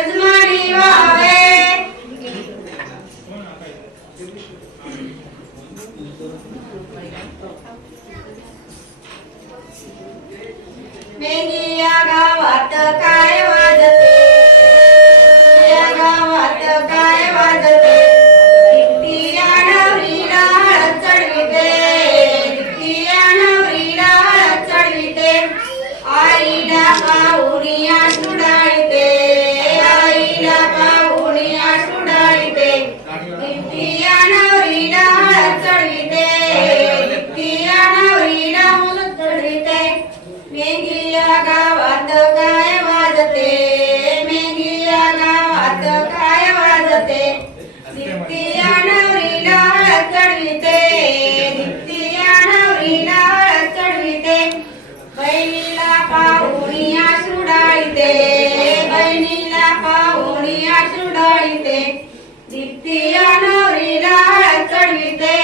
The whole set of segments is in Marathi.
Guys, my गावात काय वाजते? मेघिया गावात काय वाजते? दिप्तिया नवरीला हळद चढविते दिप्तिया नवरीला हळद चढविते. बहिणीला पाहुणिया सुडाळीते बहिणीला पाहुणिया सुडाळीते दिप्तिया नवरीला हळद चढविते.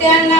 te